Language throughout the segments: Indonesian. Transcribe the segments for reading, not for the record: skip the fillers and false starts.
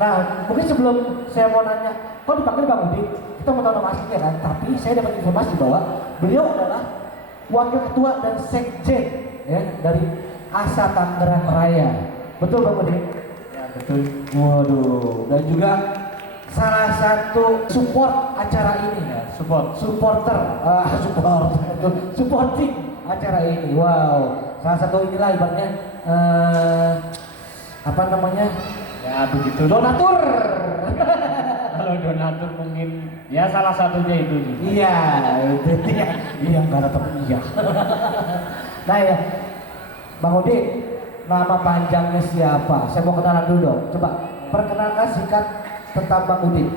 Nah, mungkin sebelum saya mau nanya, kok dipanggil Bang Udin? Kita mau tahu nama aslinya kan? Tapi saya dapat informasi bahwa beliau adalah wakil ketua dan sekjen ya dari ASA Tangerang Raya. Betul Bang Udin? Ya, betul. Waduh, dan juga salah satu support acara ini ya, supporting acara ini. Wow, salah satu inilah ibaratnya apa namanya? Ya begitu. Donatur. Kalau donatur mungkin ya salah satunya itu. Iya, itu ya. Iya nggak ada temen iya. Nah ya, Bang Udin, nama panjangnya siapa? Saya mau kenalan dulu dong. Coba perkenalkan singkat tentang Bang Udin.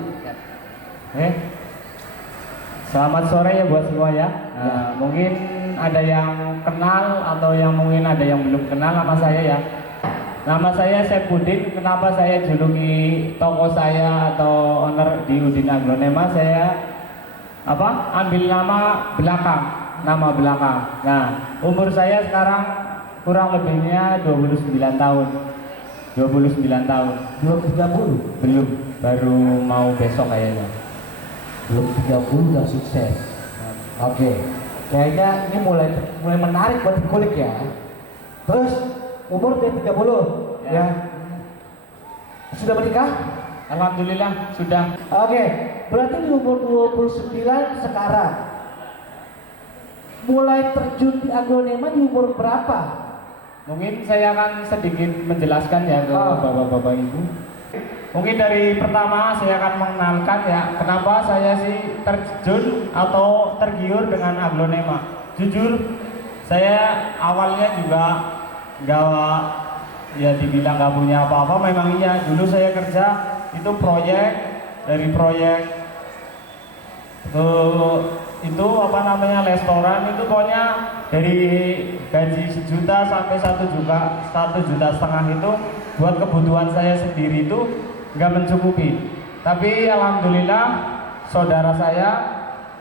Selamat sore ya buat semua ya. Nah, mungkin ada yang kenal atau yang mungkin ada yang belum kenal nama saya ya. Nama saya Sepudin. Kenapa saya juluki toko saya atau owner di Udin Aglonema, saya ambil nama belakang. Nah, umur saya sekarang kurang lebihnya 29 tahun. 29 tahun. Belum 30? Belum, baru mau besok kayaknya. Belum 30 udah sukses. Oke. Kayaknya ini mulai menarik buat dikulik ya. Terus umur dia 30 ya. Sudah menikah? Alhamdulillah sudah. Oke, berarti di umur 29 sekarang. Mulai terjun di aglonema di umur berapa? Mungkin saya akan sedikit menjelaskan ya ke bapak-bapak ibu. Mungkin dari pertama saya akan mengenalkan ya kenapa saya sih terjun atau tergiur dengan aglonema. Jujur saya awalnya juga nggak, ya dibilang nggak punya apa-apa. Memang iya, dulu saya kerja itu proyek itu restoran itu pokoknya dari gaji 1 juta sampai 1,5 juta itu buat kebutuhan saya sendiri itu nggak mencukupi. Tapi alhamdulillah saudara saya,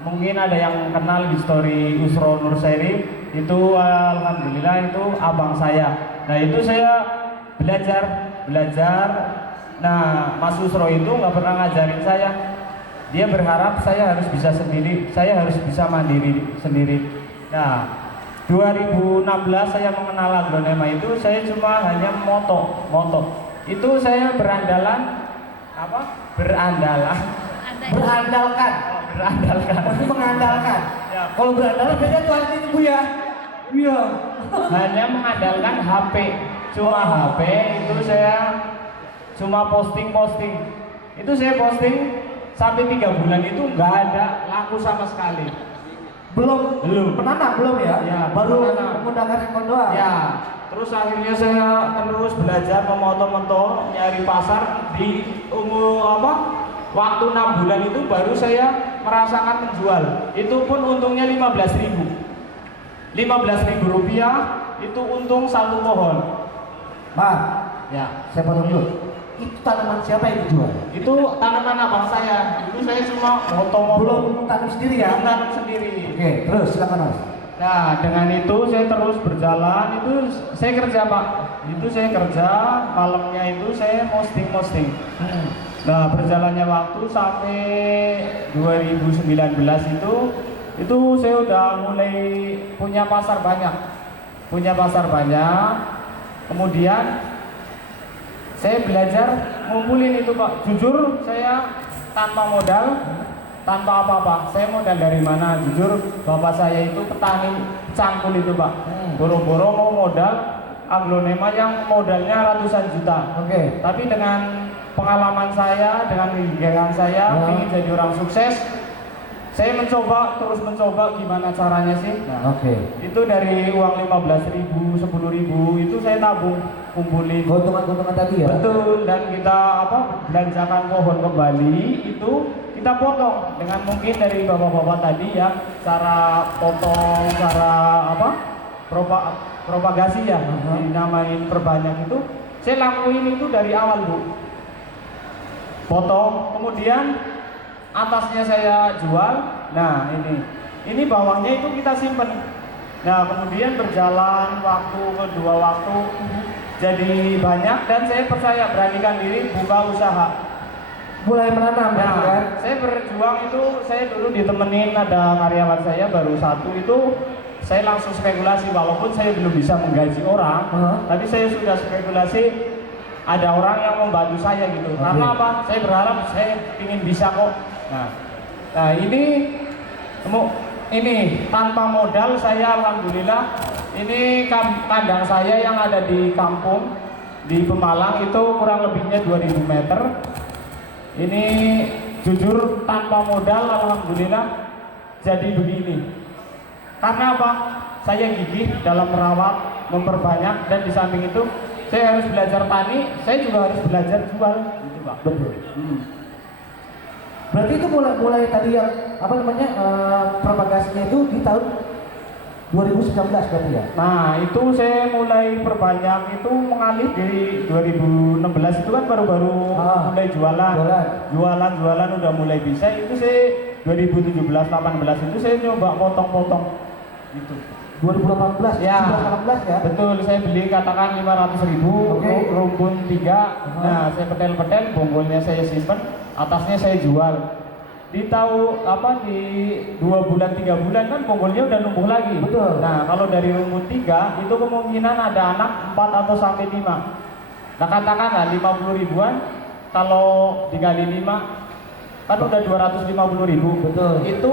mungkin ada yang kenal di story Usro Nurseri, itu alhamdulillah itu abang saya. Nah itu saya belajar. Nah Mas Usro itu nggak pernah ngajarin saya. Dia berharap saya harus bisa sendiri, saya harus bisa mandiri sendiri. Nah 2016 saya mengenal aglonema itu, saya cuma hanya moto. Itu saya berandalkan. Masih mengandalkan. Ya. Kalau berandalkan beda tuh artinya Bu ya. Iya. Hanya mengandalkan HP. Cuma HP itu saya cuma posting. Itu saya posting sampai 3 bulan itu nggak ada laku sama sekali. Belum. Penanam belum ya? Ya, baru penanam. menggunakan handphone doang. Ya, terus akhirnya saya terus belajar memoto nyari pasar di waktu 6 bulan itu baru saya merasakan menjual. Itu pun untungnya 15.000 rupiah, itu untung 1 pohon. Mas, Ya, saya potong dulu. Itu tanaman siapa yang dijual? itu tanaman abang saya. Dulu saya cuma moto. Belum tanam sendiri ya? Belum tanam sendiri. Oke, terus silakan Mas. Nah, dengan itu saya terus berjalan. Itu saya kerja Pak. Itu saya kerja, malamnya itu saya posting. Nah, berjalannya waktu sampai 2019 itu saya udah mulai punya pasar banyak. Kemudian saya belajar ngumpulin itu Pak. Jujur saya tanpa modal, tanpa apa-apa. Saya modal dari mana? Jujur bapak saya itu petani cangkul itu Pak. Boro-boro mau modal aglonema yang modalnya ratusan juta. Oke. Tapi dengan pengalaman saya, dengan kegigihan saya ingin jadi orang sukses, saya terus mencoba gimana caranya sih. Nah, itu dari uang 15.000, 10.000 itu saya tabung, kumpulin. Keuntungan tadi ya? Betul, dan kita belanjakan pohon kembali itu kita potong dengan mungkin dari bapak-bapak tadi ya, cara potong, cara propagasi ya, dinamain perbanyak itu. Saya lakuin itu dari awal Bu. Potong, kemudian atasnya saya jual. Nah ini bawahnya itu kita simpen. Nah kemudian berjalan waktu kedua waktu, jadi banyak dan saya percaya beranikan diri buka usaha. Mulai menanam Nah, kan? saya berjuang itu, saya dulu ditemenin ada karyawan saya baru satu itu, saya langsung spekulasi walaupun saya belum bisa menggaji orang, tapi saya sudah spekulasi ada orang yang membantu saya gitu. Karena apa? Saya berharap saya ingin bisa kok. Nah ini tanpa modal saya alhamdulillah ini kandang saya yang ada di kampung di Pemalang itu kurang lebihnya 2000 meter. Ini jujur tanpa modal alhamdulillah jadi begini. Karena apa? Saya gigih dalam merawat, memperbanyak, dan di samping itu saya harus belajar tani, saya juga harus belajar jual, gitu Pak. Betul. Berarti itu mulai tadi yang apa namanya propagasinya itu di tahun 2019 berarti ya? Nah itu saya mulai perbanyak itu mengalih dari 2016 itu kan baru-baru mulai jualan udah mulai bisa. Itu saya 2017-18 itu saya nyoba potong-potong gitu. 2018 ya? 2018 ya? Betul, saya beli katakan 500.000 rumpun 3. Nah saya petel-petel, bonggolnya saya simpen, atasnya saya jual. Di 2 bulan 3 bulan kan bonggolnya udah numbuh lagi. Betul. Nah kalau dari rumput 3 itu kemungkinan ada anak 4 atau sampai 5. Nah katakanlah 50 ribuan kalau dikali 5 kan udah 250.000. Betul. Itu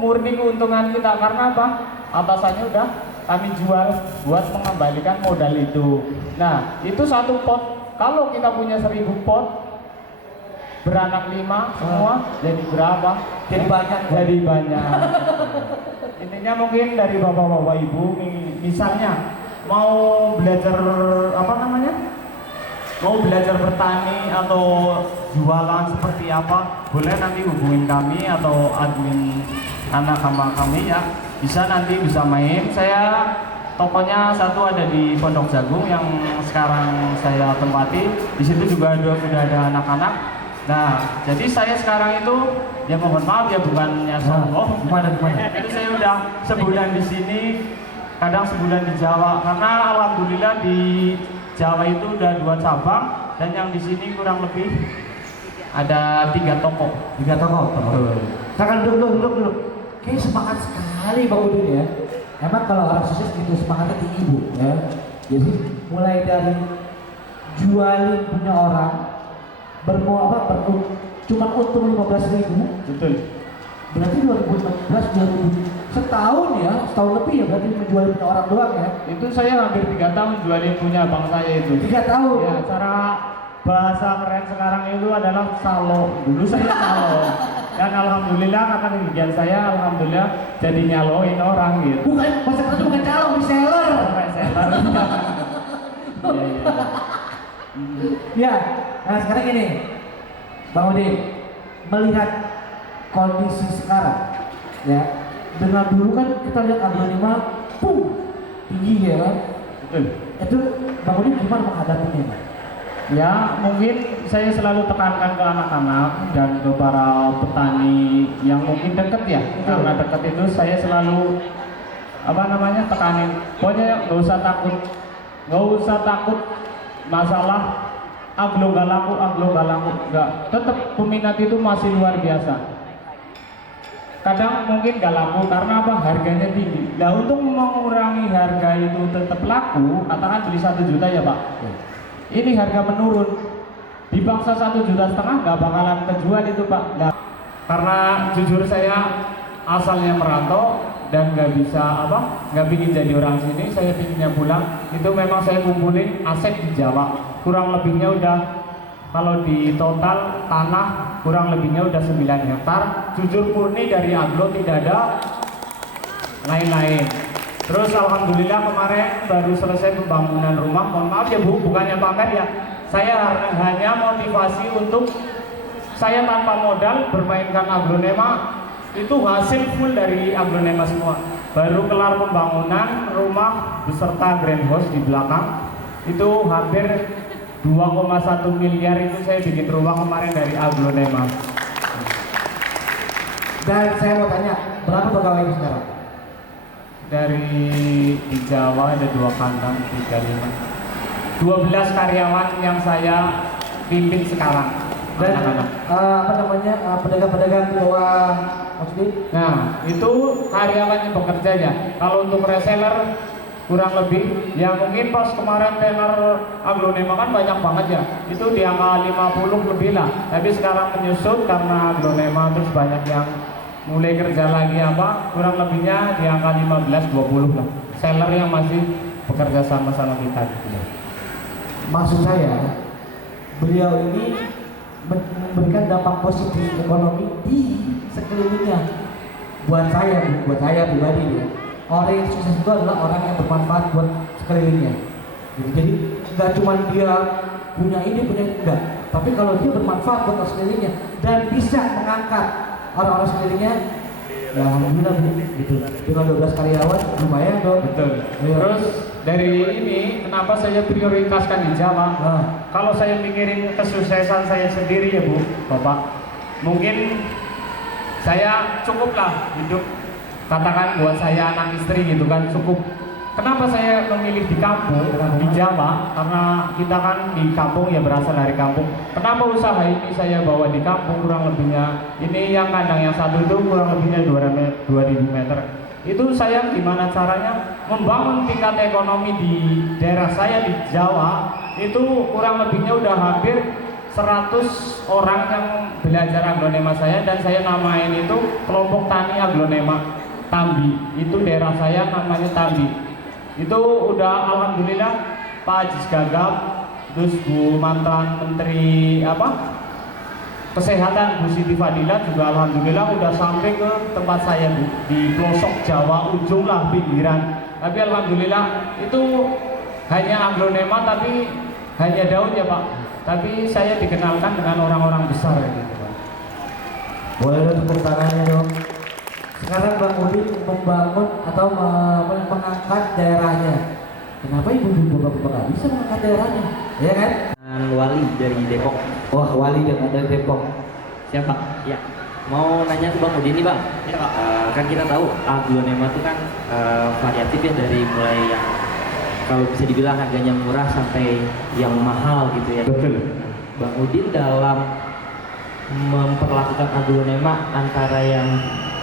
murni keuntungan kita karena apa? Atasannya udah kami jual buat mengembalikan modal itu. Nah itu satu pot. Kalau kita punya 1000 pot beranak 5 semua jadi berapa? Jadi banyak. Jadi banyak. Intinya mungkin dari bapak-bapak ibu misalnya mau belajar mau belajar bertani atau jualan seperti apa, boleh nanti hubungin kami atau admin anak sama kami ya. Bisa nanti bisa main. Saya tokonya satu ada di Pondok Jagung yang sekarang saya tempati. Di situ juga sudah ada anak-anak. Nah, jadi saya sekarang itu ya mohon maaf ya bukannya sombong. Itu saya udah sebulan di sini, kadang sebulan di Jawa. Karena alhamdulillah di Jawa itu udah 2 cabang dan yang di sini kurang lebih ada 3 toko. 3 toko. Betul. Silakan duduk. Kayak semangat sekali Bang Udin ya. Emang kalau orang sukses gitu semangatnya tinggi Bu ya. Jadi mulai dari jualin punya orang cuma untung 15.000. Betul. Berarti 2016 setahun lebih ya berarti menjual punya orang doang ya. Itu saya hampir 3 tahun jualin punya abang saya itu. 3 tahun. Ya, cara bahasa keren sekarang itu adalah salo. Dulu saya salo. Dan alhamdulillah karena kegiatan saya alhamdulillah jadi nyaloin orang gitu. Bukan, bahasa keren itu bukan calo, reseller. Reseller. Iya. Ya, nah sekarang ini Bang Udin melihat kondisi sekarang ya, dengan dulu kan kita lihat aglonema tinggi ya kan. Betul. Itu Bang Udin gimana menghadapinya Bang? Ya mungkin saya selalu tekankan ke anak-anak dan ke para petani yang mungkin dekat ya. Karena dekat itu saya selalu tekanin. Pokoknya nggak usah takut masalah aglo gak laku, enggak. Tetap peminat itu masih luar biasa. Kadang mungkin gak laku karena apa? Harganya tinggi. Nah untuk mengurangi harga itu tetap laku, katakan beli 1 juta ya Pak. Ini harga menurun. Dipaksa 1,5 juta gak bakalan kejual itu Pak. Nah, karena jujur saya asalnya merantau dan nggak bikin jadi orang sini, saya pinginnya pulang. Itu memang saya kumpulin aset di Jawa, kurang lebihnya udah kalau di total tanah kurang lebihnya udah 9 hektar. Jujur murni dari aglo, tidak ada lain-lain. Terus alhamdulillah kemarin baru selesai pembangunan rumah. Mohon maaf ya Bu, bukannya pamer ya, saya hanya motivasi untuk saya tanpa modal bermainkan aglonema. Itu hasil full dari aglonema semua. Baru kelar pembangunan rumah beserta greenhouse di belakang itu hampir 2,1 miliar itu saya bikin rumah kemarin dari aglonema. Dan saya mau tanya, berapa pegawai sekarang? Dari di Jawa ada 2 kandang, 35. 12 karyawan yang saya pimpin sekarang. Dan Anak-anak. pedagang-pedagang di bawah maksudnya Nah, itu karyawan yang bekerja ya. Kalau untuk reseller kurang lebih, ya mungkin pas kemarin tenar aglonema kan banyak banget ya. Itu di angka 50 lebih lah. Tapi sekarang menyusut karena aglonema terus banyak yang mulai kerja lagi apa, kurang lebihnya di angka 15-20 lah. Seller yang masih bekerja sama-sama kita gitu. maksud saya beliau ini memberikan dampak positif ekonomi di sekelilingnya. Buat saya pribadi ya, orang yang sukses itu adalah orang yang bermanfaat buat sekelilingnya. Jadi nggak cuma dia punya ini enggak, tapi kalau dia bermanfaat buat orang sekelilingnya dan bisa mengangkat orang-orang sekelilingnya, ya alhamdulillah gitu. Dengan 12 karyawan lumayan dong. Betul. Ya. Terus dari ini kenapa saya prioritaskan di Jawa? Nah, Kalau saya mikirin kesuksesan saya sendiri ya Bu, Bapak, mungkin saya cukuplah hidup, katakan buat saya anak istri gitu kan cukup. Kenapa saya memilih di kampung, di Jawa? Karena kita kan di kampung ya, berasal dari kampung. Kenapa usaha ini saya bawa di kampung? Kurang lebihnya, ini yang kandang yang satu itu kurang lebihnya 2000 meter. Itu saya gimana caranya membangun tingkat ekonomi di daerah saya di Jawa, itu kurang lebihnya udah hampir 100 orang yang belajar aglonema saya, dan saya namain itu kelompok tani aglonema Tambi. Itu daerah saya namanya Tambi. Itu udah alhamdulillah Pak Ajis Gagap, terus Bu mantan Menteri Kesehatan Bu Siti Fadila juga alhamdulillah udah sampai ke tempat saya Bu, di pelosok Jawa ujung lah pinggiran. Tapi alhamdulillah itu hanya aglonema, tapi hanya daun ya Pak. Tapi saya dikenalkan dengan orang-orang besar gitu Pak. boleh dong tepuk tangannya dong. Sekarang Bang Udin membangun atau mengangkat daerahnya. Kenapa ibu-ibu bapak nggak bisa mengangkat daerahnya? Ya kan? Wali dari Depok. Wah, Wali dari Depok. Siapa? Ya. Mau nanya ke Bang Udin nih Bang. Ya Pak. Kan kita tahu aglonema itu kan variatif ya, dari mulai yang kalau bisa dibilang harganya murah sampai yang mahal gitu ya. Betul. Bang Udin dalam memperlakukan aglonema antara yang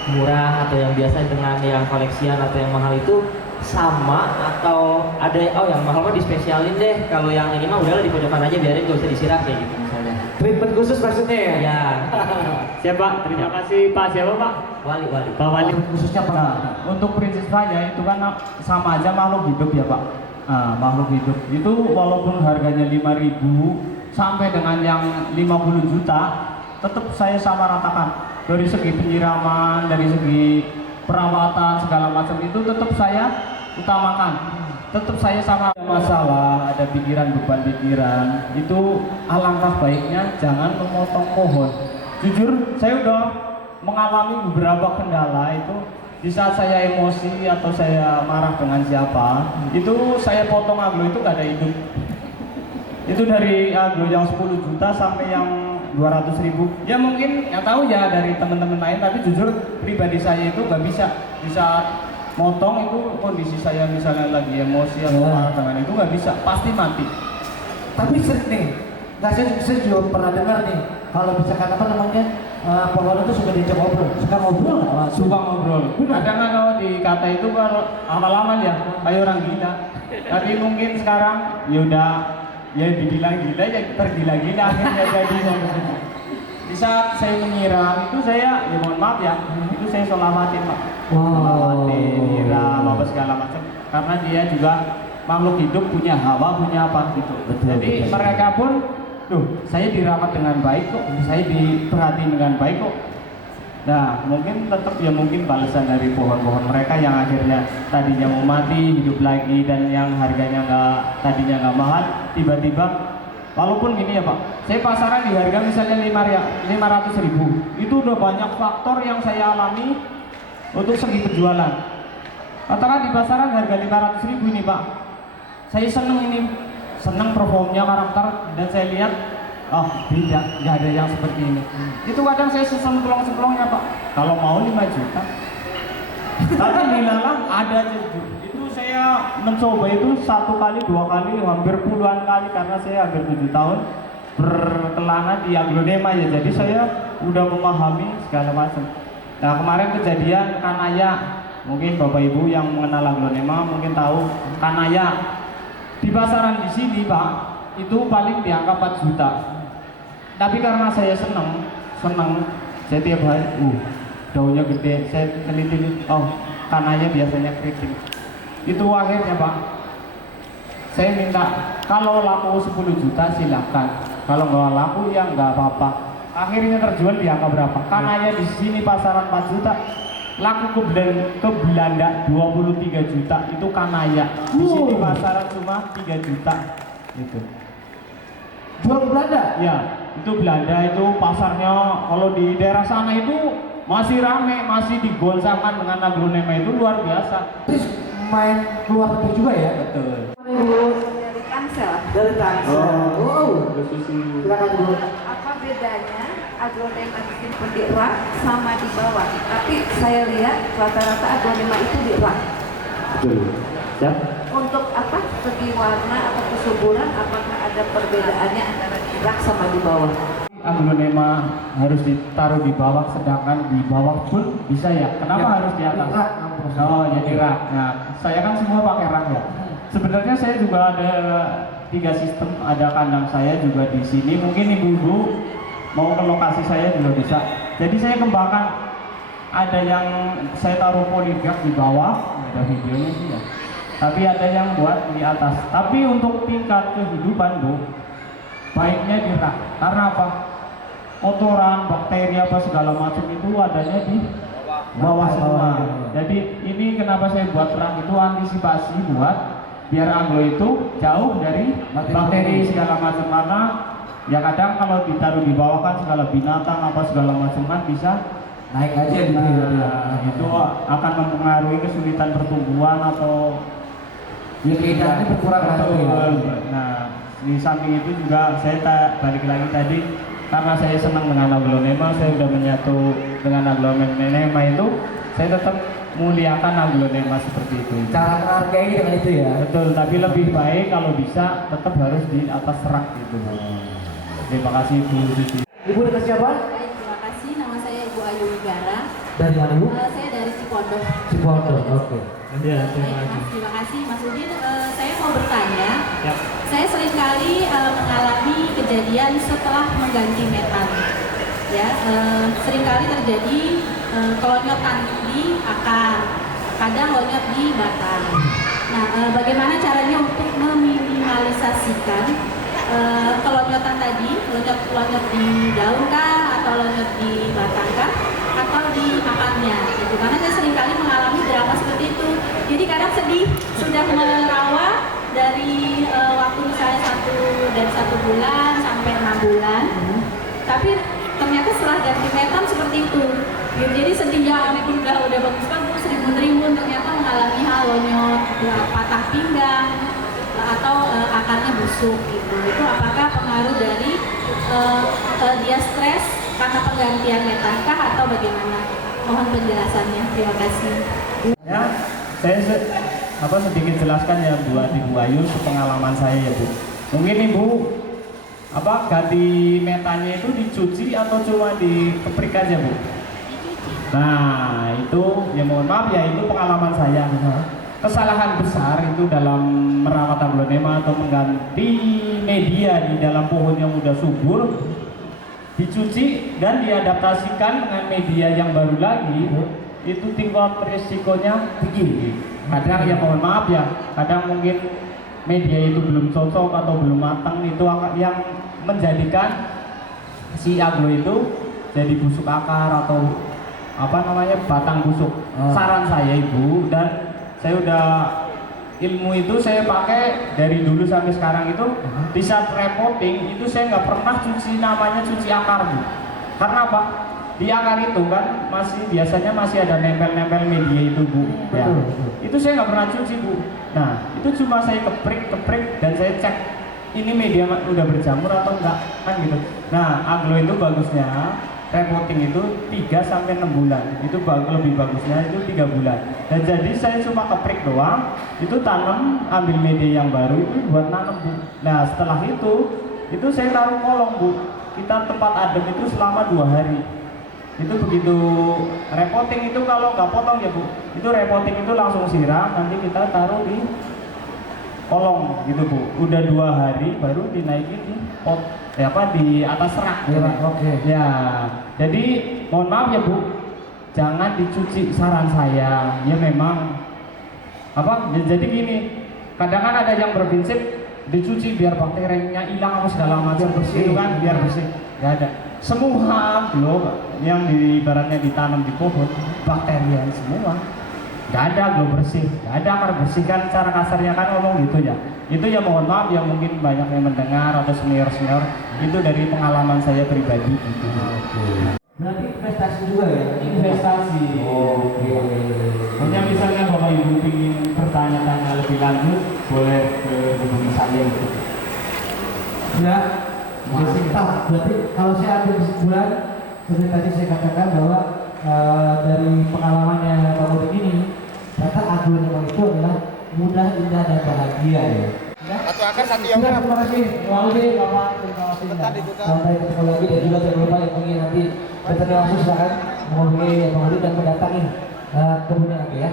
murah atau yang biasa dengan yang koleksian atau yang mahal itu sama, atau ada yang mahal mah dispesialin deh, kalau yang ini mah udahlah di pojokan aja biarin gak usah disiram kayak gitu misalnya. Treatment khusus maksudnya ya? Ya. Siapa? Terima kasih Pak. Siapa Pak? Wali. Pak Wali. Khususnya apa? Nah, untuk prinsip saya itu kan sama aja makhluk hidup ya Pak. Nah, makhluk hidup itu walaupun harganya 5.000 sampai dengan yang 50 juta, tetap saya sama ratakan. Dari segi penyiraman, dari segi perawatan segala macam itu tetap saya utamakan. Tetap saya sama. Ada masalah, ada pikiran, beban pikiran, itu alangkah baiknya jangan memotong pohon. Jujur saya udah mengalami beberapa kendala itu. Di saat saya emosi atau saya marah dengan siapa, itu saya potong aglo itu gak ada hidup. Itu dari aglo yang 10 juta sampai yang 200.000. Ya mungkin yang tahu ya dari teman-teman lain, tapi jujur pribadi saya itu nggak bisa. Di saat motong itu kondisi saya misalnya lagi emosi atau marah dengan itu nggak bisa, pasti mati. Tapi sering nih, saya juga pernah dengar nih, kalau misalkan pohon itu suka diajak ngobrol, suka ngobrol nggak? Mas? Suka ngobrol. Kadang kalau dikata itu kalau awal-awal ya kayak orang gila. Tapi mungkin sekarang ya udah, ya dibilang gila ya tergila-gila akhirnya jadi ngobrol. Di saat saya menyiram itu saya, ya mohon maaf ya, itu saya sholawatin Pak. Sholawatin, nyiram, apa segala macam. Karena dia juga makhluk hidup, punya hawa, punya apa gitu. Jadi mereka pun, saya dirawat dengan baik kok, saya diperhatiin dengan baik kok. Nah, mungkin tetap ya mungkin balasan dari pohon-pohon mereka yang akhirnya tadinya mau mati, hidup lagi, dan yang harganya tadinya nggak mahal, tiba-tiba. Walaupun gini ya Pak, saya pasaran di harga misalnya 500.000, itu udah banyak faktor yang saya alami untuk segi penjualan. Katakan di pasaran harga 500.000 ini Pak, saya seneng performnya, karakter, dan saya lihat beda, nggak ada yang seperti ini. Itu kadang saya semplong-semplongnya Pak, kalau mau 5 juta Tapi nilalang ada aja Bu. Itu saya mencoba itu 1 kali, 2 kali, hampir puluhan kali karena saya hampir 7 tahun berkelana di aglonema ya. Jadi saya udah memahami segala macam. Nah kemarin kejadian kanaya, mungkin Bapak Ibu yang mengenal aglonema mungkin tahu kanaya di pasaran di sini Pak itu paling di angka 4 juta. Tapi karena saya seneng saya tiap hari, daunnya gede, saya teliti, kananya biasanya keriting. Itu akhirnya Pak, saya minta kalau laku 10 juta silakan, kalau nggak laku ya nggak apa-apa. Akhirnya terjual di angka berapa? Kananya di sini pasaran 4 juta, laku ke Belanda 23 juta itu kanaya. Di sini pasaran cuma 3 juta. Gitu. Jual ke Belanda? Ya, itu Belanda itu pasarnya kalau di daerah sana itu masih rame, masih digoncangkan dengan aglonema itu luar biasa. Terus main keluar negeri juga ya? Betul. Dari Tangsel. Dari Tangsel. Silakan dulu. Apa bedanya aglonema di sini di rak sama di bawah? Tapi saya lihat rata-rata aglonema itu di rak. Betul. Siap. Untuk apa? Segi warna atau kesuburan, apakah ada perbedaannya antara di rak sama di bawah? Aglonema harus ditaruh di bawah, sedangkan di bawah pun bisa ya. Kenapa Ya, harus di atas? rak. Oh, jadi rak. Nah, saya kan semua pakai rak ya. Sebenarnya saya juga ada 3 sistem, ada kandang saya juga di sini. Mungkin ibu-ibu mau ke lokasi saya juga bisa. Jadi saya kembangkan, ada yang saya taruh polybag di bawah, ada videonya sih ya. Tapi ada yang buat di atas. Tapi untuk tingkat kehidupan Bu, baiknya di rak. Karena apa? Kotoran, bakteri apa segala macam itu adanya di bawah semua. Jadi ini kenapa saya buat rak itu antisipasi buat biar aglo itu jauh dari bakteri segala macam, karena ya kadang kalau ditaruh di bawah kan segala binatang apa segala macam kan bisa Naik aja gitu ya. itu akan mempengaruhi kesulitan pertumbuhan atau Ya keindahannya berkurang lagi. Nah, di samping itu juga saya balik lagi tadi karena saya senang dengan aglonema, saya sudah menyatu dengan aglonema itu, saya tetap muliakan aglonema seperti itu. Cara menghargai dengan itu ya. Betul, tapi lebih baik kalau bisa tetap harus di atas rak gitu. Terima kasih Bu Susi. Ibu dengan siapa? Baik, terima kasih. Nama saya Ibu Ayu Wigara. Dari mana Bu? Saya dari Cipondok. Cipondok. Oke. Ya, Baik, Mas, terima kasih Mas Udin. Saya mau bertanya. Ya. Saya seringkali mengalami kejadian setelah mengganti metan. Ya, seringkali terjadi kelonyotan di akar, kadang lonyot di batang. Nah, bagaimana caranya untuk meminimalisasikan kelonyotan tadi, lonyot di daun kah, atau lonyot di batang kah, atau di akarnya? Gitu. Karena saya seringkali mengalami drama seperti itu. Jadi kadang sedih, sudah merawat dari waktu misalnya 1 bulan sampai 6 bulan, tapi ternyata setelah ganti metan seperti itu. Jadi sedihnya walaupun udah bagus rimbun ternyata mengalami hal lonyot, patah pinggang, atau akarnya busuk gitu. Itu apakah pengaruh dari dia stres karena penggantian metan kah atau bagaimana? Mohon penjelasannya. Terima kasih. Ya, saya sedikit jelaskan ya buat Ibu Ayu sepengalaman saya ya Bu. Mungkin Ibu ganti metannya itu dicuci atau cuma dikeprik aja Bu? Nah itu ya mohon maaf ya, itu pengalaman saya. Kesalahan besar itu dalam merawat aglonema atau mengganti media di dalam pohon yang sudah subur, dicuci dan diadaptasikan dengan media yang baru lagi, itu tingkat risikonya tinggi. Kadang ya mohon maaf ya, kadang mungkin media itu belum cocok atau belum matang, itu yang menjadikan si aglo itu jadi busuk akar atau batang busuk. Saran saya Ibu, dan saya udah ilmu itu saya pakai dari dulu sampai sekarang itu, di saat repotting itu saya nggak pernah cuci akar Bu. Karena apa? Di akar itu kan biasanya masih ada nempel-nempel media itu Bu. Ya. Itu saya nggak pernah cuci Bu. Nah itu cuma saya keprik dan saya cek ini media udah berjamur atau enggak kan gitu. Nah aglo itu bagusnya repotting itu 3 sampai 6 bulan. Itu lebih bagusnya itu 3 bulan. Dan jadi saya cuma keprik doang, itu tanam, ambil media yang baru itu buat nanam, Bu. Nah, setelah itu saya taruh kolong, Bu. Kita tempat adem itu selama 2 hari. Itu begitu repotting itu kalau nggak potong ya, Bu. Itu repotting itu langsung siram, nanti kita taruh di kolong gitu, Bu. Udah 2 hari baru dinaikin di pot, di atas rak. Ya, oke. Ya, jadi mohon maaf ya, Bu. Jangan dicuci, saran saya. Ya memang jadi gini. Kadang kan ada yang berprinsip dicuci biar bakterinya hilang apa segala macam, bersih itu kan, biar bersih. Nggak ada. Semua glow yang ibaratnya ditanam di pohon bakterian semua. Nggak ada glow bersih, nggak ada akar bersih kan, cara kasarnya kan ngomong gitu ya. Itu ya mohon maaf yang mungkin banyak yang mendengar atau senior itu dari pengalaman saya pribadi gitu. Berarti investasi juga ya? Investasi. Oke. Hanya misalnya Bapak Ibu ingin bertanya-tanya lebih lanjut, boleh ke hubungi saya gitu. Ya, mantap. Berarti kalau saya ambil kesimpulan, seperti tadi saya katakan bahwa dari pengalamannya Pak Mudik ini, ternyata aglonema itu adalah mudah, indah, dan bahagia ya. Satu akar satu yang Sudah, terima kasih. Terima kasih Bapak. Terima kasih. Sampai ketemu lagi dan juga jangan lupa yang ingin nanti bertanya langsung silakan menghubungi Pak Mudik dan mendatangi kebunnya nanti ya.